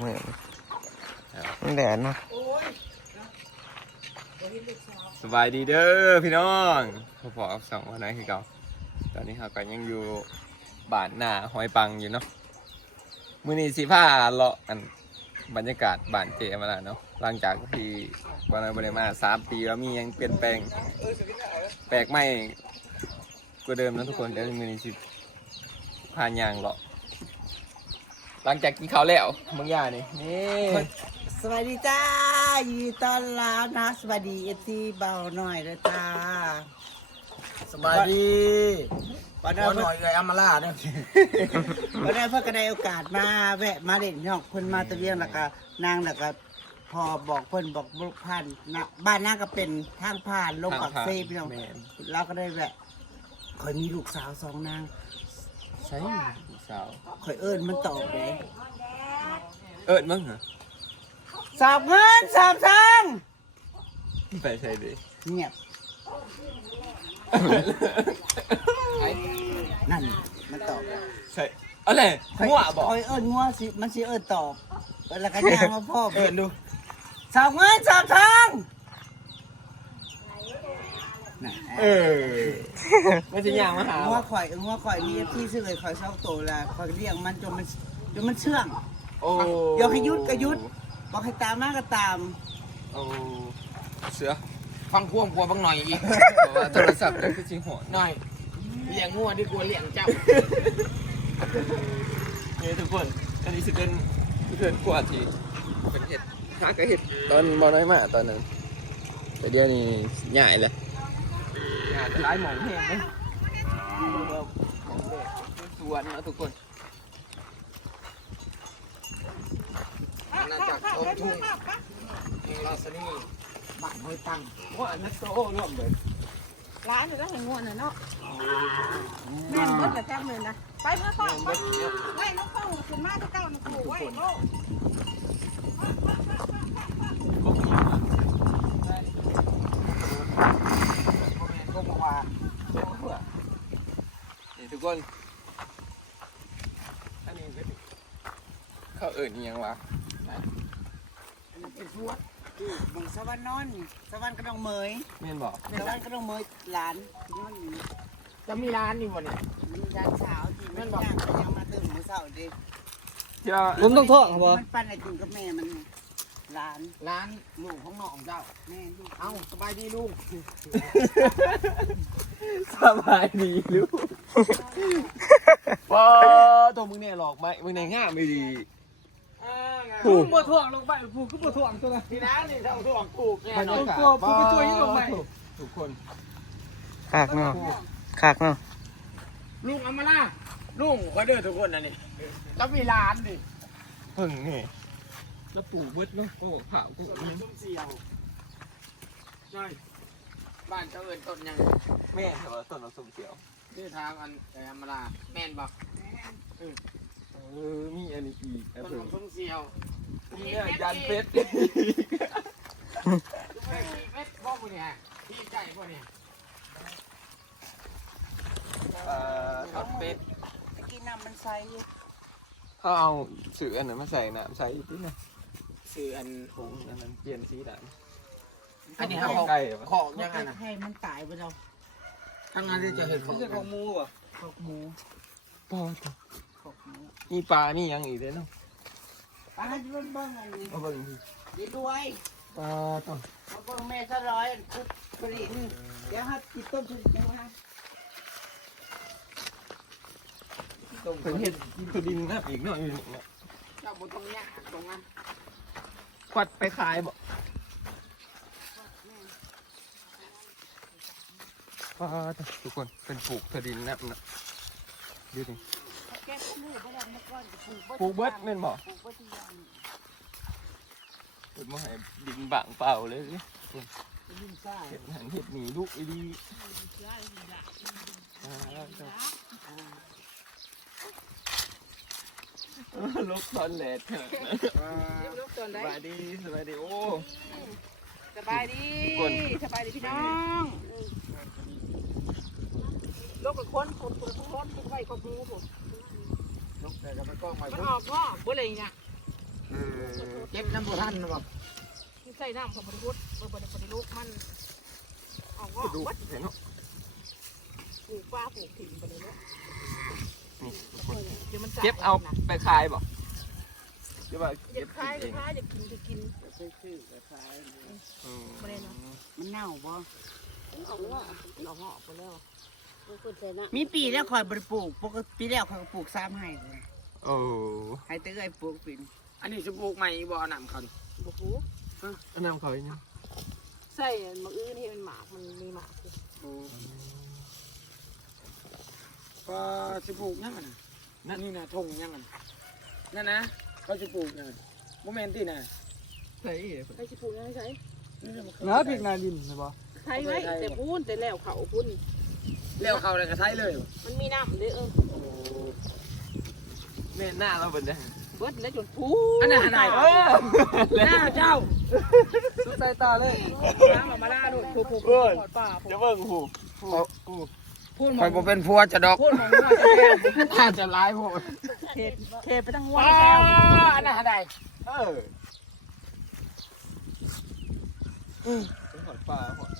เหมือนมันแดดเนาะสบายดีเด้อพี่น้องพอๆสองวันนั้นคือเก่าตอนนี้เราก็ยังอยู่บ้านหน้าหอยปังอยู่เนาะมื้อนี้สิพาเลาะอันบรรยากาศบ้านเจมาแล้วเนาะหลังจากที่วันนั้นบ่ได้มา3 ปีแล้วมียังเปลี่ยนแปลงแปลกใหม่กว่าเดิมนะทุกคนเดี๋ยวมื้อนี้สิพาย่างเลาะหลังจากกินข้าวแล้วบางอย่างนี่สวัสดีจ้ายินดีต้อนรับนะสวัสดีFCเบาหน่อยเลยจ้า สบายดีวันนี้หน่อยเลยอามาล่าเนี่ย วันนี้เพื่อนก็ได้โอกาสมาแวะมาเด่นนอกเพิ่นมาตะเวียงแล้วก็นางแล้วก็พอบอกเพิ่นบอกบุกพันนะบ้านนางก็เป็นทางผ่านลงปากเซ่พี่น้องเราก็ได้แวะคอยมีลูกสาว2นาง ใช่สาว คอยเอิ้นมันตอบเลย มึงเหรอ สอบเงินสอบทาง ไปใช่ดิ เงียบนั่นมันตอบ ใช่อะไรมั่วบอก คอยเอิ้นงัวสิมันสิเอิ้นตอบแล้วก็ย่างมาพ่อ ดู สอบเงินสอบทางน่ะ ไม่ใช่ยางมาหา งัวข่อยมีที่ซื้อข่อยชอบโตละข่อยเลี้ยงมันจนมันเชื่อง โอ้ เดี๋ยวให้ยุดก็ยุดบอกให้ตามมาก็ตาม โอ้เสือ ฟังพ่วงกลัวบ้างหน่อยอีก บอกว่าโทรศัพท์ได้คือจริงหัว หน่อยเลี้ยงงัวดีกว่าเลี้ยงเจ้า นี่ทุกคนอันนี้สิเป็นเพื่อนกว่าที่เป็นเห็ดหากระเห็ดตอนบอน้อยมาตอนนั้นแต่เดี๋ยวนี้ใหญ่เลยใหญ่หลายหมองแห้งไหมสวนนะทุกคน น่าจะคงทุ่งเองราสนีบ้านห้อยตัง ว่านักโซ่ร่วมเลย ร้านอยู่แล้วเห็นงวนน่ะเนาะแม่นเบิดแต่แท้เลยนะไปเมื่อก่อนไว้น้องเข้าขึ้นมาที่เก้านะครูไว้โลก ก็บอกว่า นี่ทุกคนอันนี้เป็นเขาเอิญยังวะ เป็นพวดบังสวรรค์นอนนี่สวรรค์ก็ต้องเมย เมียนบอก สวรรค์ก็ต้องเมยหลานนอนอยู่ จะมีร้านนี่วันนี้ มันยานสาวที่มันย่างก็ยังมาตื่นมื้อเช้าดิ ผมต้องทอดครับบอ มันปั้นไอติมกับแม่มันหลาน ร้านลูกของน้องเจ้า แม่ลูก เอ้าสบายดีลุง สบายดีลูกว้าตัวมึงเนี่ยหลอกไหมมึงเนี่ยง่าไม่ดี ผูกบัวถ่วงลงไปผูกขึ้นบัวถ่วงตัวนั้นนี่นะนี่เท่าถ่วงผูกเนี่ย บรรยากาศ ผูกไปช่วยยิ่งลงไป ทุกคน ขากเนาะขากเนาะ ลุงอามาล่าลุงก็เด้อทุกคนนะนี่แล้วมีร้านดิ เพิ่งนี่แล้วปลูกเบิดเนาะโอ้เผากู ต้นเสียวใช่บ้านเจ้าเอิญต้นยัง แม่แต่ว่าต้นเราสมเขียว ชื่อทางอันแต่อามาล่าแม่นบอก มีอันนี้อีก ต้นต้นเสียว มียันเป็ด เป็ดบ่พวกเนี่ยพี่ใจพวกเนี่ย ทอดเป็ด ตะกี้น้ำมันใส เขาเอาสื่ออันนั้นมาใส่น้ำใส่อีกนิดนึง ชื่ออัน ผงอันนั้นเปลี่ยนสีด่าง อันนี้เขา ไก่ ของยังไงนะ ให้มันตายไปแล้ว ทั้งนั้นที่จะเห็นของ ของมูอ่ะ ขอกหมู ปอด ขอกหมู มีปลามียังอีกเด้อเนาะ ป้าให้เบิ่งเบิ่งอันนี้ มาเบิ่งที ดีด้วย ปลาต้น เอาเบิ่งแม่ซะร้อยคุดผลิตเดี๋ยวให้ติดต้นผลิตนะฮะ เพิ่นเห็ดตัวดินนะอีกหน่อยอยู่เนี่ย เจ้าบุตรงเนี้ยตรงนั้น ควัดไปขายบ่ปลาต้นทุกคนเป็นปลูกตัวดินนะดูดิ แก้ปลูกบ่ได้เมื่อก่อนปลูก ปลูกเบิดแม่นบ่ ปลูกบ่ทุกอย่าง ปลูกมาให้ดินบางเปล่าเลยสิ ดินทราย เห็ดหันเห็ดหนีลูกอีดีลูกตอนแหลดเถอะ ลูกตัว ส ได้ บายดีสบายดีโอ้ สบายดีสบายดีพี่น้องลูกกับคนไว้กับมูผม ลูกแต่ก็ไม่กล้องไป มันออกก็บ่เลยเนี่ย เก็บน้ำบ่ทันบ่ ใส่น้ำของบริพุทธบริลูกมันออกก็ ดู วัด เห็นเนาะ ปลูกปลาปลูกถิ่นไปเลยเนาะ นี่ เดี๋ยวมัน เก็บเอาไปขายบ่หรือว่า เด็ เก็ ก บ คาย กินเอง คายเด็กกิน ซื้อคือขาย อืม ไม่ได้เนาะ มันเน่าบ่ ออกงอกไปแล้ว มีปีแล้วคอยบริปลูกปกติปีแล้วคอยก็ปลูกซ้ำให้เลย โอ้ ให้เตื้อยปลูกปิ่น อันนี้สิปลูกใหม่บ่เอาน้ำเขา บุก อันนั้นเขาอีกเนาะ ใส่มะอื้อนี่มันหมากมันมีหมาก ก็สิปลูกยังกันนั่นนี่นะทงยังกันนั่นนะเขาสิปลูกนะโมเมนต์ที่น่ะ ใช่ ใส่ชิปูยังใส่ น้าพริกนาดินใช่ปะ ใส่ไว้แต่พูนแต่แล้วเขาพูน เลี้ยวเขาเลยก็ใช้เลย มันมีน้ำเด้อ แม่หน้าเราเป็นยัง เบิดแล้วจนพู อันนั้นอันไหนหน้าเจ้าสุดสายตาเลย น้ำมาล่าโดดพูพูปอดป่า จะเบิ่งหู พูดคอยบ่เป็นผัวจะดอก พูดมองว่าจะแก้ ถ้าจะร้ายพวก เทไปทั้งวัน อันนั้นอันไหน หอดปลาหอด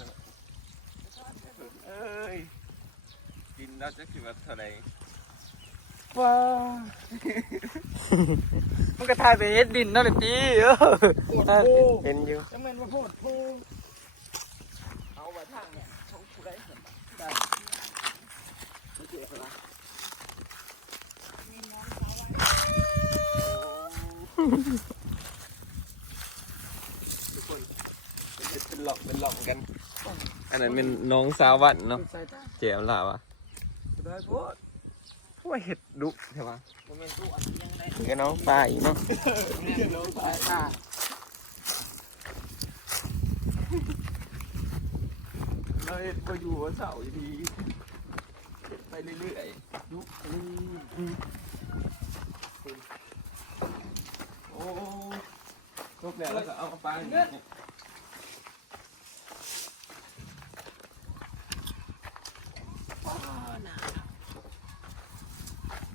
เอ้ยกินแล้วจะคิดว่าเท่าไร ว้ามันก็ถ่ายไปเฮ็ดดินนั่นแหละพี่เห็นอยู่ จะเป็นว่าโพดพู เอาไว้ทางเนี่ยชงผู้ใดเห็นได้ทุกคนเป็นหลอกกัน อันนั้นเป็นน้องสาววันเนาะ สายตา เจ๋วล่ะวะ ได้พวก พวกเห็ดดุใช่ปะ โมเมนต์ตู้อันยังไง กับน้องปลาอีกเนาะ น้องสายตา เราเห็ดมาอยู่บนเสาอยู่ดีเห็ดไปเรื่อยๆดุโอ้ครบแล้วก็เอาปลาเนี่ย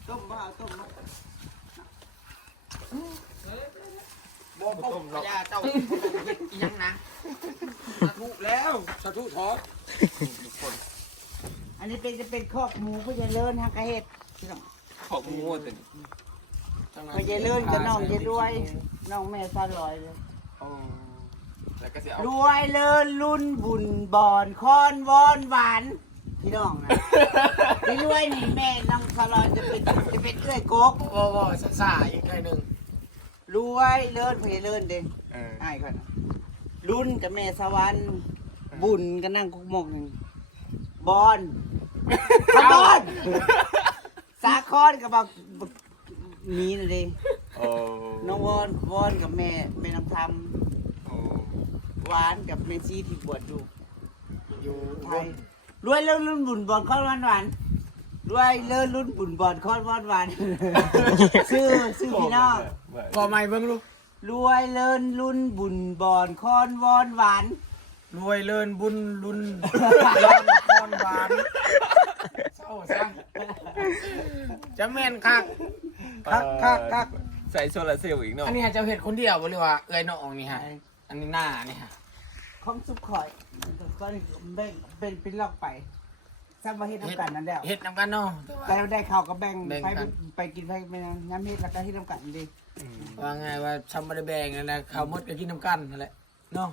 ต้มบ้าต้มบ้า บ่ต้มหรอกเจ้ายังนะถูกแล้วสาธุทอด ทุกคน อันนี้เป็นจะเป็นคอกหมูก็จะเลินทางกระเฮ็ดพี่น้อง ขอบมั่วแต่นี่ ก็จะเลินกับน้องจะรวยน้องแม่ซาลอยเลย โอ้แล้วก็จะเอา รวยเลินรุ่นบุญบอนคอนวอนหวานพี่น้องนะพี่รวยนี่แม่น้องซาลอยจะเป็นเอื้อยกก บ่ซาอีกหน่อยนึง รวยเลินเพเลินเด้ เออ อ้ายก่อนนะรุ่นกับแม่สวรรค์บุญก็นั่งคุกหมกหนึ่งบอนขบอนสาคอนกับบักมีน่ะเดิ โอ้ น้องวอนกับแม่น้ำท โอ้ ำหวานกับแม่ซีที่บวชอยู่ อยู่ ไทยรวยเลิศรุ่นบุญบอนคอนหวานหวานรวยเลิศรุ่นบุญบอนคอนหวานหวานชื่อพี่น้อง พอใหม่เบิ่งลูก รวยเลิศรุ่นบุญบอนคอนวอนหวาน รวยเลินบุญลุนร้อนคอนหวานเศร้าซะจะแม่นคักคัก ใส่โซลาร์เซลล์อีกเนาะ อันนี้จะเห็ดคนเดียวบ่หรือว่าเอ้ยน้องนี่ฮะอันนี้หน้านี่ฮะ ของซุปข่อยก็แบ่งเป็นลอกไปสร้างประเทศน้ำกันนั่นแหละ เห็ดนำกันเนาะ แต่ได้ข้าวก็แบ่ง แบ่ง ไป กัน ไปกินไปไปน้ำเฮ็ดแล้วก็ที่น้ำกันดี ว่าไงว่าทำบริแบงนั่นนะข้าวมดก็กินน้ำกันนั่นแหละเนาะ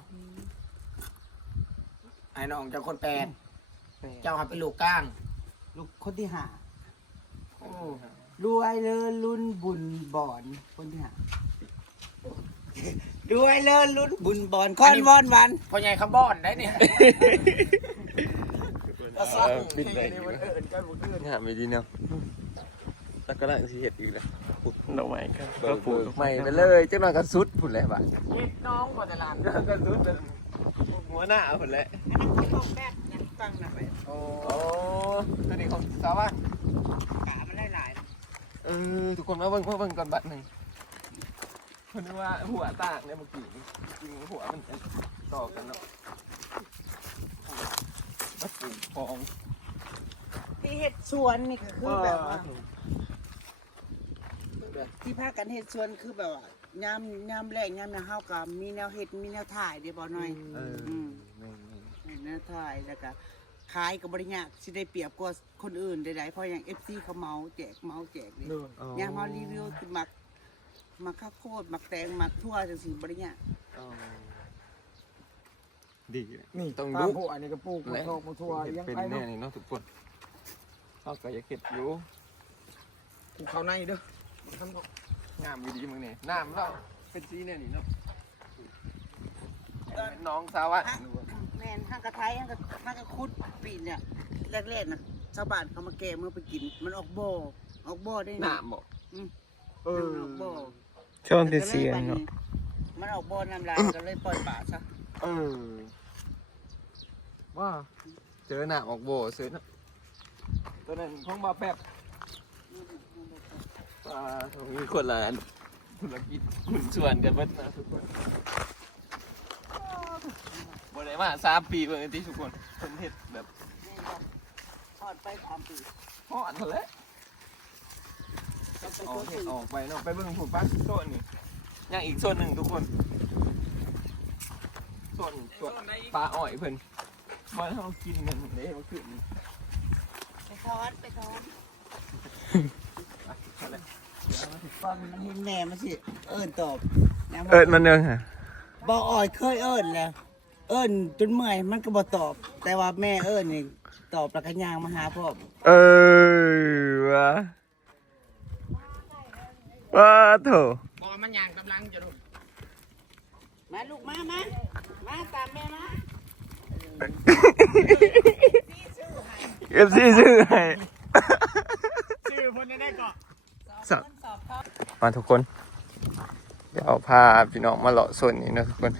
ไอ้น้องเจ้าคนแปดเจ้าหับเป็นลูกก้าง ลูกคนที่หา โอ้ รวยเลยรุ่นบุญบอนคนที่หารวยเลยรุ่นบุญบอนคอนวอนวัน พ่อใหญ่คำบอนได้เนี่ย ปิดเลยงานไม่ดีเนาะแล้วก็นั่งสิเห็ดอีกแล้วปลูกดอกไม้ครับก็ปลูกดอกไม้ไปเลยเจ้าหน่อยก็สุดผุนเลยบ้าน เห็ดน้องบ่แต่ลาน ก็สุดเป็นหัวหน้าผุนเลย อันนั้นคือของแป๊บนะฟังนะไป โอ้ โอ้ตัวนี้ของสาวบ้าน กามันได้หลาย ทุกคนมาเบิ่งก่อนบัตรหนึ่งคนนึกว่าหัวต่างเนี่ยเมื่อกี้จริงหัวมันต่อกันเนาะมาปลูกฟอง ที่เฮ็ดสวนนี่ก็คือแบบว่าที่พากันเฮ็ดสวนคือแบบว่า ยามแรกยามเฮาก็มีแนวเฮ็ดมีแนวถ่ายเด้บ่หน่อย แนวถ่ายแล้วก็ขายก็บ่ได้ยากสิได้เปรียบกว่าคนอื่นใดๆเพราะอย่าง FC เขาเมาแจกนี่ โดย ยามเฮารีวิวคือมักข้าวโพดมักแตงมักทั่วจังซี่บ่ได้ยาก ดี นี่ ต้อง ปลา ดู โพอันนี้ก็ปลูกมาทอกมาทั่วยัง เป็น ไป แน่ เนาะ นี่เนาะทุกคนเขาก็อยากเห็ดอยู่ ปลูกข้าวในเด้อทำเนาะ งามอยู่ดีมึงนี่น้ำเราเป็นสีเนี่ยนี่เนาะเป็นน้องสาวะ แม่นห้างกระไทยห้างกระคุดปีเนี่ยแรกๆน่ะชาวบ้านเขามาแก่เมื่อไปกินมันออกบ่อได้ น้ำบอก มันออกบ่อ ช่วงที่เสียเนาะ มันออกบ่อน้ำลายก็เลยปล่อยป่าซะ ว่าเจอหน้าออกโบซื้อนะตัวนั้นของมาแป๊บมีคนละธุรกิจหุ้นส่วนกันเบิดนะทุกคนบ่ได้มา3 ปีเบิ่งที่ทุกคนเพิ่นเฮ็ดแบบ นี่ก็ทอดไป3 ปี ฮอดนั่นแหละ ก็ไป ออ ตัว กเฮ็ อื่ ด น ออกไปเนาะไปเบิ่งผูกปักโซนนี่ยังอีกโซนหนึ่งทุกคนโซนปลาอ้อยเพิ่นบ่ให้เฮากินนั่นเด้บ่คือนี่ ไปทอดฟังมันเห็นแม่มันสิเอิ้นตอบ มันเนึงฮะ บ่อ่อยเคยเอิ้นแล้วเอิ้นจนเมื่อยมันก็บ่ตอบ แต่ว่าแม่เอิ้นนี่ตอบแล้วก็ย่างมาหาพ่อ ว่าโถ บ่มันย่างกำลังจะดู มาลูกมาตามแม่มา FC ชื่อให้ ชื่อเพิ่นได้ก่อน มาทุกคน เดี๋ยวพาพี่น้องมาเลาะส่วนนี้นะทุกคน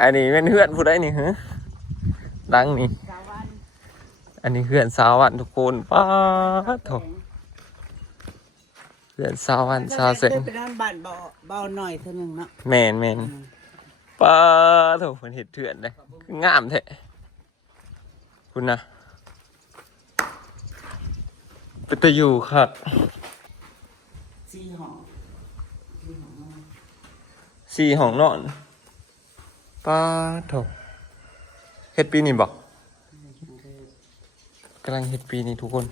อันนี้เป็นเพื่อนผู้ใดนี่ฮะดังนี่ สาวัน อันนี้เพื่อนสาววันทุกคนป้าโถเพื่อนสาววันสาวเสง ไปนอนบ้านเบาหน่อยเท่านึงเนาะ แมนป้าโถคนเห็ดเถื่อนเลยคืองามแท้คุณนะเป็นตะอยู่ครับ 4 ห้อง 4 ห้องนอนป้าโถเฮ็ดปีนี้บอกกำลังเฮ็ดปีนี้ทุกคน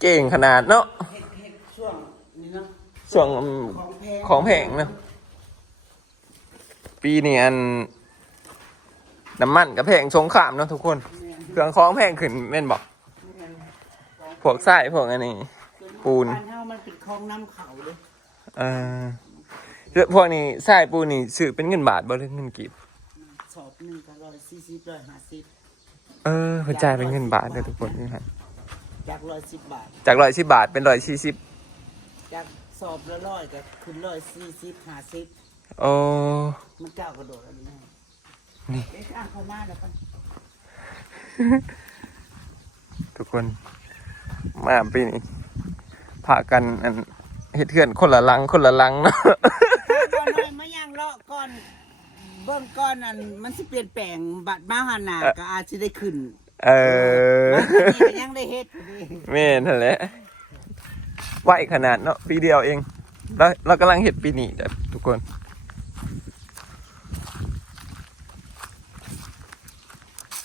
เก่งขนาดเนาะ เฮ็ดช่วงนี้เนาะ ส่วน ของแพง เนาะปีนี้อันน้ำมันกับแพงสงครามเนาะทุกคนเครื่องของแพงขึ้นแม่นบอกพวกไส้พวกอันนี้ ปูน บ้านเฮามันเป็นของน้ำเขาเลย เรื่องพวกนี้ไส้ปูนนี่ซื้อเป็นเงินบาทบ่หรือเงินกีบ สอบหนึงก็140 150 เพิ่นจ่ายเป็นเงินบาทเด้อทุกคนนี่ฮะ จาก110 บาท จาก110 บาทเป็น140 จากสอบละ100ก็ขึ้น140 50 โอ้ มันก้าวกระโดดอันนี้ นี่ ได้ข้างเข้ามาแล้วกัน ทุกคนมาปีนี้พากันอันเฮ็ดเทือนคนละหลังเนาะ ก่อนหน่อยมาย่างเลาะก่อนเบิ่งก่อนอันมันสิเปลี่ยนแปลงบัดมาหาหน้าก็อาจสิได้ขึ้นมาทางนี้ก็ยังได้เฮ็ดอยู่ดี แม่นั่นแหละไหวขนาดเนาะปีเดียวเองแล้วเรากำลังเห็ดปีนี้แต่ทุกคน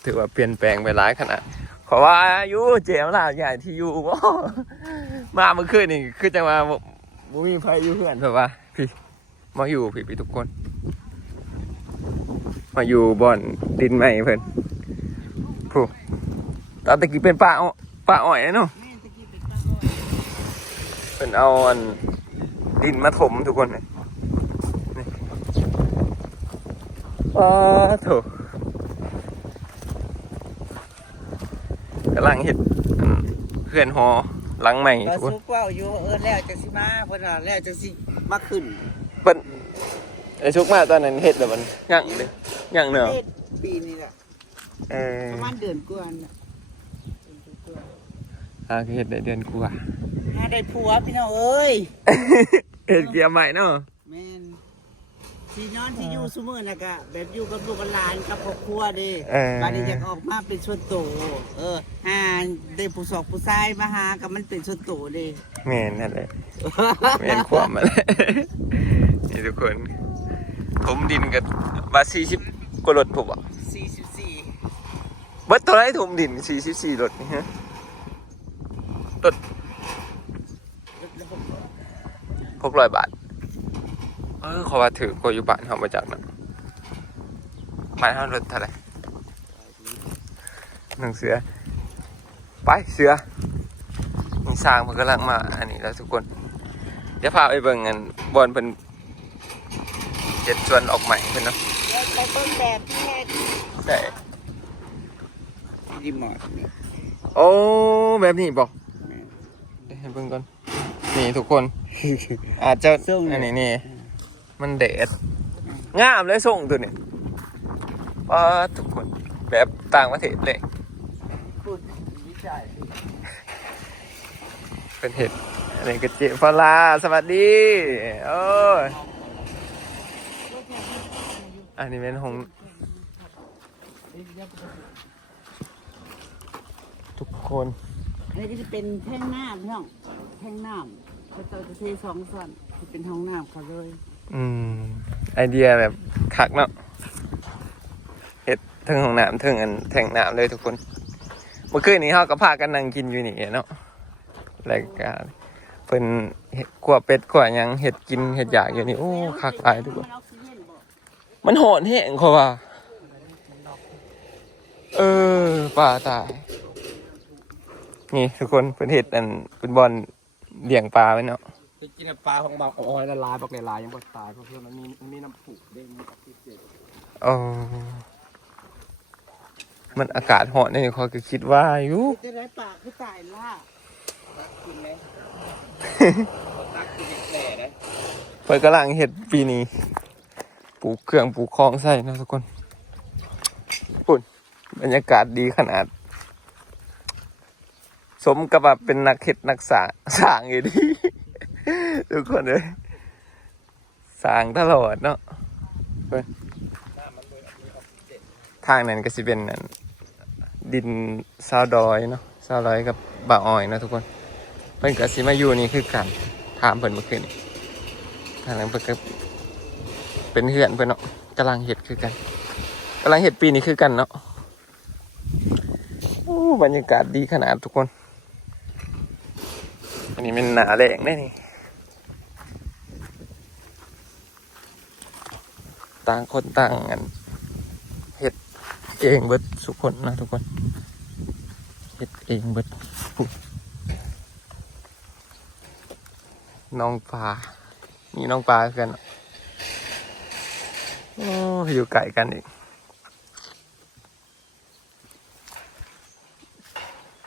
ถือว่าเปลี่ยนแปลงไปหลายขนาดขอว่าอยู่เจ๋มล่ะใหญ่ที่อยู่บ่ มาเมื่อคืนนี่คือจังว่าบ่มีไฟอยู่เพื่อนแบบว่าพี่มาอยู่พี่ทุกคน มาอยู่บ่อนดินใหม่เพิ่นผู้ตอนตะกี้เป็นป่าอ้อยเนาะ แม่ตะกี้เป็นป้าอ้อย เป็นเอาอันดินมาถมทุกคนเลยนี่โถกำลังเห็ดเพื่อนหอหลังใหม่ ก็ ทุกคน สุกว่าอยู่แล้วจังสิมาเพิ่นว่าแล้วจังสิมาขึ้น เปิ้นไอ้ชุกมาตอนนั้นเห็ดแบบมันยั่งเลยยั่งเนอะ เฮ็ดปีนี้ล่ะประมาณเดือนกว่าน่ะ เห็ดได้เดือนกว่า หาได้ผัวพี่น้องเอ้ย เห็ดเกียร์ใหม่เนาะ แม่น สินอนที่อยู่ซุมื้อน่ะก็แบบอยู่กับลูกกับหลานกับครอบครัวเด้ เออ บัดนี้อยากออกมาเป็นส่วนตัวหาได้ผู้สอบผู้ชายมาหากับมันเป็นส่วนตัวเด้ แม่นนั่นแหละแม่นความมาเลยนี่ทุกคนผมดินกับว่า40กว่ารถผมอ่ะ 44 เบิดเท่าไรถมดิน44รถนี่ฮะรถ600 บาทเขาว่าถือกว่าอยู่บ้านเฮามาจากนั้นบ้านเฮารถเท่าไหร่หนึ่งเสือไปเสือมีสร้างมันกำลังมาอันนี้แล้วทุกคนเดี๋ยวพาไปเบิ่งกันบอลเพิ่นเจ็ดส่วนออกใหม่เพิ่นเนาะ ไปเบิ่งแบบที่เฮ็ด ใช่ รีโมทนี่ โอ้แบบนี้บอกเดี๋ยวให้เบิ่งก่อนนี่ทุกคน อาจจะอันนี้นี่มันเด็ดงามเลยส่งตัวนี้ว่าทุกคนแบบต่างประเทศเลย พูดวิจัย เป็นเห็ดอันนี้ก็เจฟาลาสวัสดีโอ้ยอันนี้เป็นของทุกคน อันนี้ก็จะเป็นแท่งน้ำพี่น้องแท่งน้ำเขาจะเท2ส่วนจะเป็นห้องน้ำเขาเลย ไอเดียแบบคักเนาะเห็ดเทิงของน้ำเทิงอันแทงน้ำเลยทุกคนเมื่อคืนนี้เขาก็พากันนั่งกินอยู่นี่เนาะรายการเพิ่นเห็ดขัวเป็ดขัวหยังเห็ดกินเห็ดอยากอยู่นี่โอ้คักหลายทุกคนมันโหดแห้งเขาว่าป่าตายนี่ทุกคนเพิ่นเห็ดอันเป็นบอลเลี้ยงปลาไว้เนาะ จะกินปลาของบางอ้อยละลายบอกละลายยังบ่ตายเพราะมันมีน้ำผุเด้งมีออกซิเจน มันอากาศร้อนนี่เขาก็คิดว่าอยู่ จะได้ปากคือตายล่า กินไหมตักกินแก่นะ เพิ่นกำลังเห็ดปีนี้ปลูกเครื่องปลูกคลองใส่นะทุกคนปุ่นบรรยากาศดีขนาด สมกับว่าเป็นนักเห็ดนักสร้างอยู่ดี ทุกคนเลยสร้างตลอดเนาะเพิ่นทางนั้นก็สิเป็นนั่นดินซาวดอยเนาะซาวดอยกับบ่าอ้อยเนาะทุกคนเพิ่นก็สิมาอยู่นี่คือกันถามเพิ่นเมื่อคืนนี้ทางนั้นเพิ่นก็เป็นเฮือนเพิ่นเนาะกำลังเฮ็ดคือกันกำลังเฮ็ดปีนี้คือกันเนาะโอ้บรรยากาศดีขนาดทุกคนอันนี้เป็นหนาแรงได้นี่ต่างคนต่างกันเฮ็ดเองเบิดทุกคนนะทุกคนเฮ็ดเองเบิดน้องปลานี่น้องปลากันโอ้อยู่ไกลกันอีก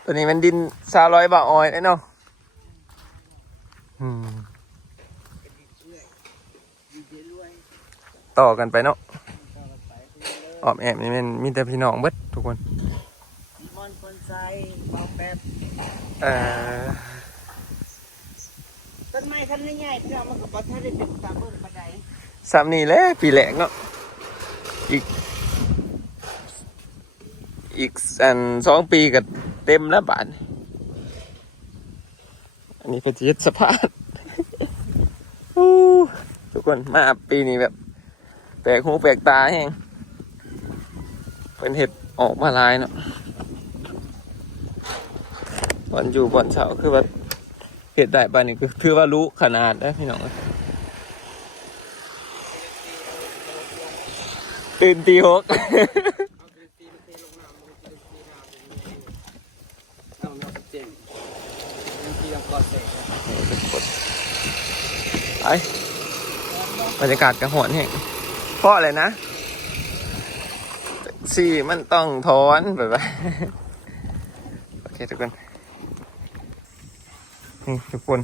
ตัวนี้มันดิน300 บาทออยได้เนาะต่อกันไปเนาะออมแอมนี่มันมีแต่พี่น้องเบิดทุกคน มอนคนใจเบาแป๊บ ต้นไม้คันใหญ่ๆพี่น้องมันก็บ่ทันได้เป็นตาเบิ่งปานใด สามนี่แหละปีแหลกเนาะอีกอัน2 ปีก็เต็มแล้วบาทอันนี้ก็จะยึดสะพาน ทุกคนมาปีนี้แบบแปลกหูแปลกตาแห้งเป็นเห็ดออกมาลายเนาะวันอยู่วันเสาร์คือแบบเห็ดได้ปานนี้คือว่ารู้ขนาดนะพี่น้องตื่นตี6 เอาเนาะเจ๋งยังตียังปลอดเสียง ไอ้บรรยากาศกระหอนแห้งเพราะอะไรนะสี่มันต้องถอนแบบว่าโอเคทุกคนนี่ทุกคน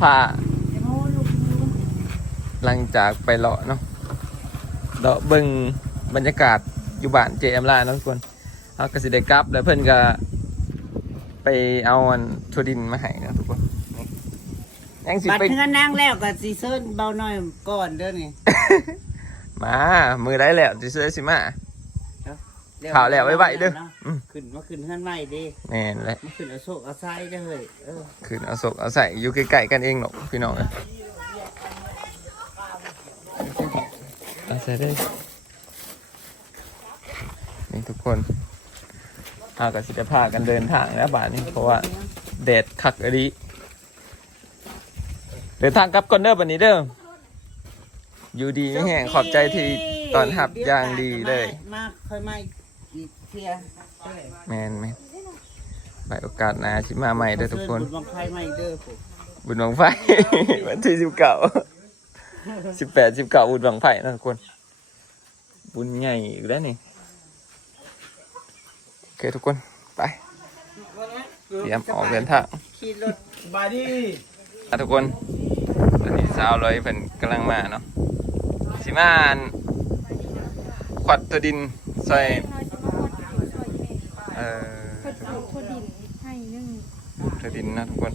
ผ่าหลังจากไปเลาะเนาะเลาะเบิ่งบรรยากาศอยู่บ้านเจมล่าเนาะทุกคนเอากระสิได้กลับแล้วเพื่อนก็ไปเอาอันทัวดินมาให้นะทุกคนนี่ ยังสิ บัด ไป เทื่อนางแล้วก็สิเซิ้นเบาหน่อยก่อนเด้อนี่ มามือได้แล้วสิเสื้อสิมาข่าวแล้วไว้ๆเด้ออืม ขึ้นมาขึ้นเฮือนใหม่เด้ แม่นแหละ มาขึ้นเอาโซกเอาไส้เด้อเฮ้ยเ คืนเอาศกเอาใส่อยู่ใกล้ๆกันเองหรอกพี่น้องอะเอาใส่ได้นี่ทุกคนเอากับสิจะพากันเดินทางแล้วบ้านนี้เพราะว่าแดดคักอะดีเดินทางกลับก่อนเด้อบันนี้เด้ออยู่ดีไม่แห้งขอบใจที่ตอนหับอย่างดีเลย มาค่อยมาอีกเที่ย แมนแมนไปโอกาสหน้าชิมาใหม่เด้อทุกคน บุญบังไฟใหม่เด้อผม บุญบังไฟ วันที่19 บุญบังไฟนะทุกคน บุญใหญ่อีกแล้วนี่โอเคทุกคนไปเตรียมออกเดินทาง ขี่รถ บายดี ทุกคนตอนนี้สาวร้อยเพิ่นกำลังมาเนาะสิมาขวัดตัวดินใส่เอ่อ เพิ่นปลูกทั่วดินให้นึ่ง ตัวดินนะทุกคน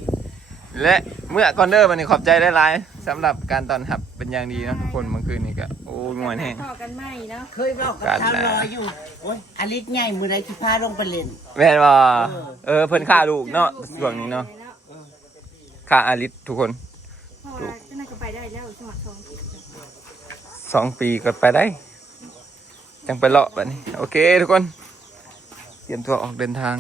และเมื่อก่อนเด้อวันนี้ขอบใจหลายๆสำหรับการต้อนรับเป็นอย่างดีเนาะทุกคนเมื่อคืนนี้ก็โอ้ยม่วนแห้ง พอกันใหม่เนาะ เคยบอกกับทางรออยู่โอ้ยอลิศใหญ่มือใดที่พาลงไปเล่น แม่นบ่เพิ่นฆ่าลูกเนาะช่วงนี้เนาะฆ่าอาลิสทุกคน เพราะว่าจะน่าจะไปได้แล้วสมัคร2 ปีก็ไปได้จังไปเลาะบัดนี้โอเคทุกคนเตรียมตัวออกเดินทาง